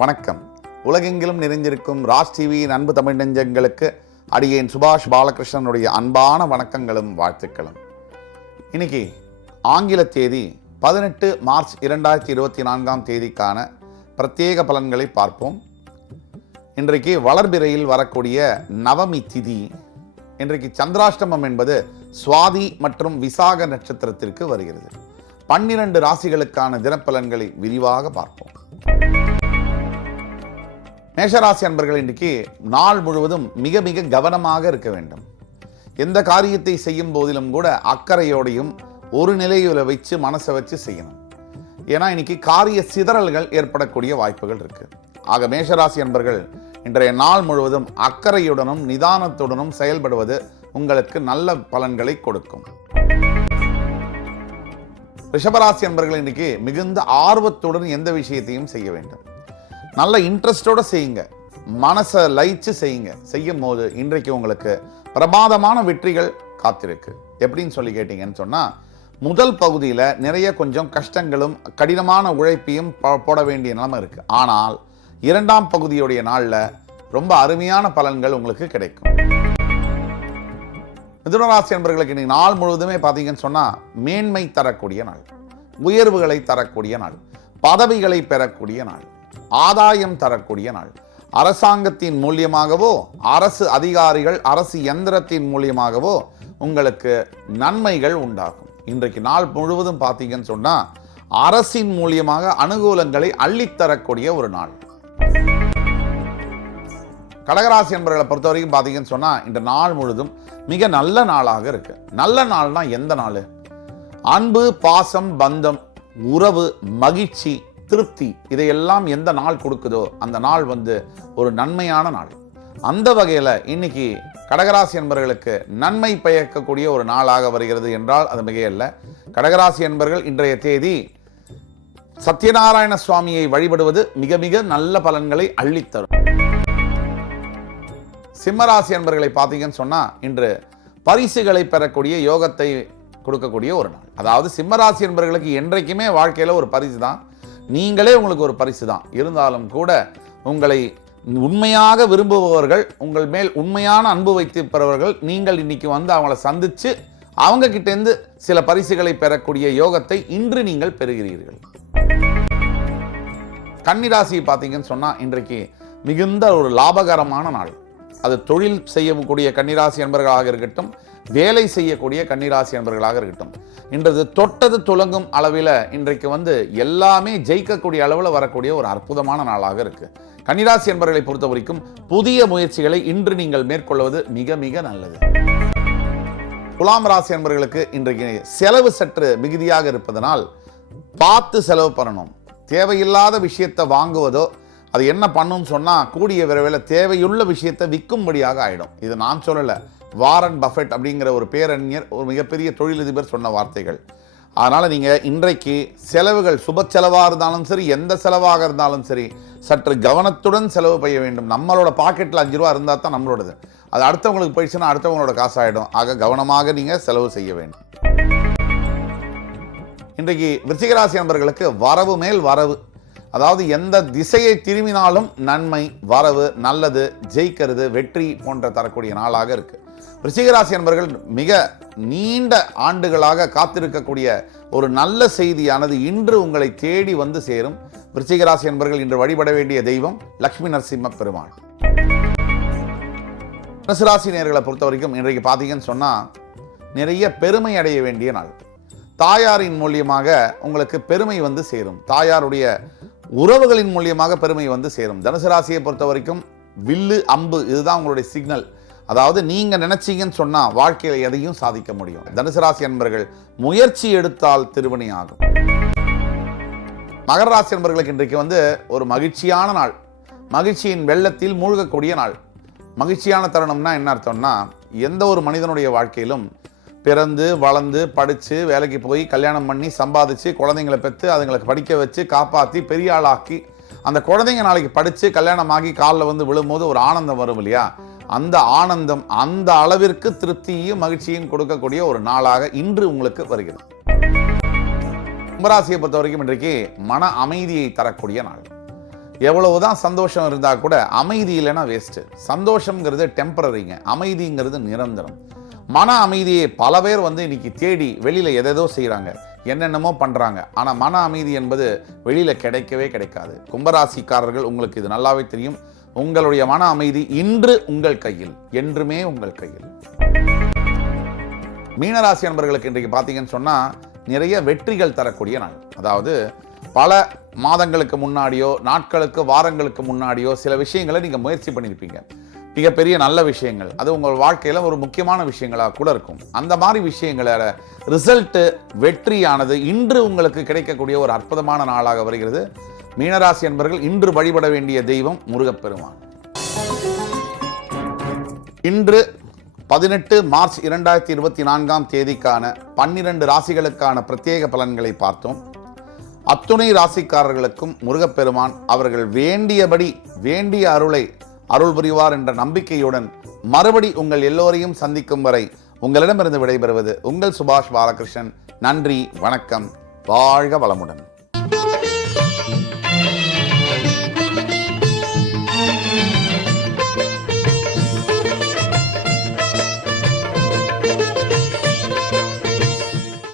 வணக்கம். உலகெங்கிலும் நிறைந்திருக்கும் ராஜ் டிவியின் அன்பு தமிழ் நெஞ்சங்களுக்கு அடியேன் சுபாஷ் பாலகிருஷ்ணனுடைய அன்பான வணக்கங்களும் வாழ்த்துக்களும். இன்னைக்கு ஆங்கில தேதி 18 மார்ச் 2024 தேதிக்கான பிரத்யேக பலன்களை பார்ப்போம். இன்றைக்கு வளர்பிறையில் வரக்கூடிய நவமி திதி. இன்றைக்கு சந்திராஷ்டமம் என்பது சுவாதி மற்றும் விசாக நட்சத்திரத்திற்கு வருகிறது. 12 ராசிகளுக்கான தினப்பலன்களை விரிவாக பார்ப்போம். மேஷராசி அன்பர்கள், இன்றைக்கு நாள் முழுவதும் மிக மிக கவனமாக இருக்க வேண்டும். எந்த காரியத்தை செய்யும் போதிலும் கூட அக்கறையோடையும் ஒரு நிலையில வச்சு மனசை வச்சு செய்யணும். ஏன்னா இன்னைக்கு காரிய சிதறல்கள் ஏற்படக்கூடிய வாய்ப்புகள் இருக்கு. ஆக மேஷராசி அன்பர்கள் இன்றைய நாள் முழுவதும் அக்கறையுடனும் நிதானத்துடனும் செயல்படுவது உங்களுக்கு நல்ல பலன்களை கொடுக்கும். ரிஷபராசி அன்பர்கள், இன்னைக்கு மிகுந்த ஆர்வத்துடன் எந்த விஷயத்தையும் செய்ய வேண்டும். நல்ல இன்ட்ரெஸ்டோட செய்யுங்க, மனசை லயிச்சு செய்யுங்க. செய்யும் போது இன்றைக்கு உங்களுக்கு பிரமாதமான வெற்றிகள் காத்திருக்கு. எப்படின்னு சொல்லி கேட்டீங்கன்னு சொன்னா, முதல் பகுதியில் நிறைய கொஞ்சம் கஷ்டங்களும் கடினமான உழைப்பையும் போட வேண்டிய நிலைமை இருக்கு. ஆனால் இரண்டாம் பகுதியுடைய நாளில் ரொம்ப அருமையான பலன்கள் உங்களுக்கு கிடைக்கும். மிதுனராசி என்பவர்களுக்கு இன்னைக்கு நாள் முழுவதுமே பார்த்தீங்கன்னு சொன்னா மேன்மை தரக்கூடிய நாள், உயர்வுகளை தரக்கூடிய நாள், பதவிகளை பெறக்கூடிய நாள், ஆதாயம் தரக்கூடிய நாள். அரசாங்கத்தின் மூலியமாகவோ அரசு அதிகாரிகள் அரசு எந்திரத்தின் மூலியமாகவோ உங்களுக்கு நன்மைகள் உண்டாகும். இன்றைக்கு நாள் முழுவதும் பார்த்தீங்கன்னு சொன்னா அரசின் மூலியமாக அனுகூலங்களை அள்ளித்தரக்கூடிய ஒரு நாள். கடகராசி என்பவர்களை பொறுத்த வரைக்கும் பார்த்தீங்கன்னு சொன்னா இந்த நாள் முழுதும் மிக நல்ல நாளாக இருக்கு. நல்ல நாள்னா எந்த நாள்? அன்பு, பாசம், பந்தம், உறவு, மகிழ்ச்சி, திருப்தி, இதையெல்லாம் எந்த நாள் கொடுக்குதோ அந்த நாள் ஒரு நன்மையான நாள். அந்த வகையில் இன்னைக்கு கடகராசி என்பவர்களுக்கு நன்மை பயக்கக்கூடிய ஒரு நாளாக வருகிறது என்றால் அது மிகையல்ல. கடகராசி என்பவர்கள் இன்றைய தேதி சத்யநாராயண சுவாமியை வழிபடுவது மிக மிக நல்ல பலன்களை அள்ளித்தரும். சிம்மராசி என்பவர்களை பார்த்தீங்கன்னு சொன்னா இன்று பரிசுகளை பெறக்கூடிய யோகத்தை கொடுக்கக்கூடிய ஒரு நாள். அதாவது சிம்மராசி என்பவர்களுக்கு என்றைக்குமே வாழ்க்கையில ஒரு பரிசு தான். நீங்களே உங்களுக்கு ஒரு பரிசு தான். இருந்தாலும் கூட உங்களை உண்மையாக விரும்புபவர்கள், உங்கள் மேல் உண்மையான அன்பு வைத்திருப்பவர்கள், நீங்கள் இன்னைக்கு அவங்கள சந்திச்சு அவங்க கிட்டேருந்து சில பரிசுகளை பெறக்கூடிய யோகத்தை இன்று நீங்கள் பெறுகிறீர்கள். கன்னிராசி பார்த்தீங்கன்னு சொன்னா இன்றைக்கு மிகுந்த ஒரு லாபகரமான நாள். அது தொழில் செய்யக்கூடிய கன்னிராசி என்பவர்களாக இருக்கட்டும், வேலை செய்யக்கூடிய கன்னிராசி என்பவர்களாக இருக்கட்டும், இன்றது தொட்டது துலங்கும் அளவில் இன்றைக்கு எல்லாமே ஜெயிக்கக்கூடிய அளவில் வரக்கூடிய ஒரு அற்புதமான நாளாக இருக்கு. கன்னிராசி என்பவர்களை பொறுத்த வரைக்கும் புதிய முயற்சிகளை இன்று நீங்கள் மேற்கொள்வது மிக மிக நல்லது. துலாம் ராசி என்பவர்களுக்கு இன்றைக்கு செலவு சற்று மிகுதியாக இருப்பதனால் பார்த்து செலவு பண்ணணும். தேவையில்லாத விஷயத்தை வாங்குவதோ அது என்ன பண்ணும் சொன்னா கூடிய விரைவில் தேவையுள்ள விஷயத்தை விற்கும்படியாக ஆயிடும். இது நான் சொல்லல, வாரன் பஃபெட் அப்படிங்கிற ஒரு பேரறிஞர், ஒரு மிகப்பெரிய தொழிலதிபர் சொன்ன வார்த்தைகள். அதனால நீங்க இன்றைக்கு செலவுகள் சுப செலவாக இருந்தாலும் சரி, எந்த செலவாக இருந்தாலும் சரி, சற்று கவனத்துடன் செலவு செய்ய வேண்டும். நம்மளோட பாக்கெட்ல 5 ரூபா இருந்தால் தான் நம்மளோடது. அது அடுத்தவங்களுக்கு போயிடுச்சுன்னா அடுத்தவங்களோட காசாயிடும். ஆக கவனமாக நீங்க செலவு செய்ய வேண்டும். இன்றைக்கு விருச்சிகராசி நண்பர்களுக்கு வரவு மேல் வரவு. அதாவது எந்த திசையை திரும்பினாலும் நன்மை, வரவு, நல்லது, ஜெயிக்கிறது, வெற்றி போன்ற தரக்கூடிய நாளாக இருக்கு. ரிஷிகராசி என்பவர்கள் மிக நீண்ட ஆண்டுகளாக காத்திருக்கக்கூடிய ஒரு நல்ல செய்தியானது இன்று உங்களை தேடி சேரும். ரிஷிகராசி என்பவர்கள் இன்று வழிபட வேண்டிய தெய்வம் லட்சுமி நரசிம்ம பெருமாள். தனுசுராசி நேயர்களை பொறுத்த வரைக்கும் இன்றைக்கு பார்த்தீங்கன்னு சொன்னா நிறைய பெருமை அடைய வேண்டிய நாள். தாயாரின் மூலியமாக உங்களுக்கு பெருமை சேரும். தாயாருடைய உறவுகளின் மூலியமாக பெருமை சேரும். தனுசு ராசியை பொறுத்த வரைக்கும் வில்லு, அம்பு இதுதான் உங்களுடைய சிக்னல். அதாவது நீங்க நினைச்சீங்கன்னு சொன்னா வாழ்க்கையில் எதையும் சாதிக்க முடியும். தனுசு ராசி என்பவர்கள் முயற்சி எடுத்தால் திருவினை ஆகும். மகர ராசி என்பவர்களுக்கு இன்றைக்கு ஒரு மகிழ்ச்சியான நாள், மகிழ்ச்சியின் வெள்ளத்தில் மூழ்கக்கூடிய நாள். மகிழ்ச்சியான தருணம்னா என்ன அர்த்தம்னா, எந்த ஒரு மனிதனுடைய வாழ்க்கையிலும் பிறந்து வளர்ந்து படித்து வேலைக்கு போய் கல்யாணம் பண்ணி சம்பாதிச்சு குழந்தைங்களை பெற்று அதுங்களுக்கு படிக்க வச்சு காப்பாற்றி பெரிய ஆளாக்கி அந்த குழந்தைங்க நாளைக்கு படித்து கல்யாணமாகி காலில் விழும்போது ஒரு ஆனந்தம் வரும் இல்லையா? அந்த ஆனந்தம் அந்த அளவிற்கு திருப்தியும் மகிழ்ச்சியும் கொடுக்கக்கூடிய ஒரு நாளாக இன்று உங்களுக்கு வருகிறது. கும்பராசியை பொறுத்த வரைக்கும் இன்றைக்கு மன அமைதியை தரக்கூடிய நாள். எவ்வளவுதான் சந்தோஷம் இருந்தால் கூட அமைதி இல்லைன்னா வேஸ்ட்டு. சந்தோஷங்கிறது டெம்பரரிங்க, அமைதிங்கிறது நிரந்தரம். மன அமைதியை பல பேர் இன்னைக்கு தேடி வெளியில் எதேதோ செய்கிறாங்க, என்னென்னமோ பண்ணுறாங்க. ஆனால் மன அமைதி என்பது வெளியில் கிடைக்கவே கிடைக்காது. கும்பராசிக்காரர்கள் உங்களுக்கு இது நல்லாவே தெரியும். உங்களுடைய மன அமைதி இன்று உங்கள் கையில், என்றுமே உங்கள் கையில். மீனராசி அன்பர்களுக்கு இன்றைக்கு பார்த்தீங்கன்னு சொன்னால் நிறைய வெற்றிகள் தரக்கூடிய நாள். அதாவது பல மாதங்களுக்கு முன்னாடியோ நாட்களுக்கு வாரங்களுக்கு முன்னாடியோ சில விஷயங்களை நீங்கள் முயற்சி பண்ணியிருப்பீங்க, மிகப்பெரிய நல்ல விஷயங்கள். அது உங்கள் வாழ்க்கையில் ஒரு முக்கியமான விஷயங்களாக கூட இருக்கும். அந்த மாதிரி விஷயங்களோட ரிசல்ட்டு, வெற்றியானது இன்று உங்களுக்கு கிடைக்கக்கூடிய ஒரு அற்புதமான நாளாக வருகிறது. மீனராசி அன்பர்கள் இன்று வழிபட வேண்டிய தெய்வம் முருகப்பெருமான். இன்று 18 மார்ச் 2024 12 ராசிகளுக்கான பிரத்யேக பலன்களை பார்த்தோம். அத்துணை ராசிக்காரர்களுக்கும் முருகப்பெருமான் அவர்கள் வேண்டியபடி வேண்டிய அருள் புரிவார் என்ற நம்பிக்கையுடன் மறுபடி உங்கள் எல்லோரையும் சந்திக்கும் வரை உங்களிடமிருந்து விடைபெறுவது உங்கள் சுபாஷ் பாலகிருஷ்ணன். நன்றி, வணக்கம், வாழ்க வளமுடன்.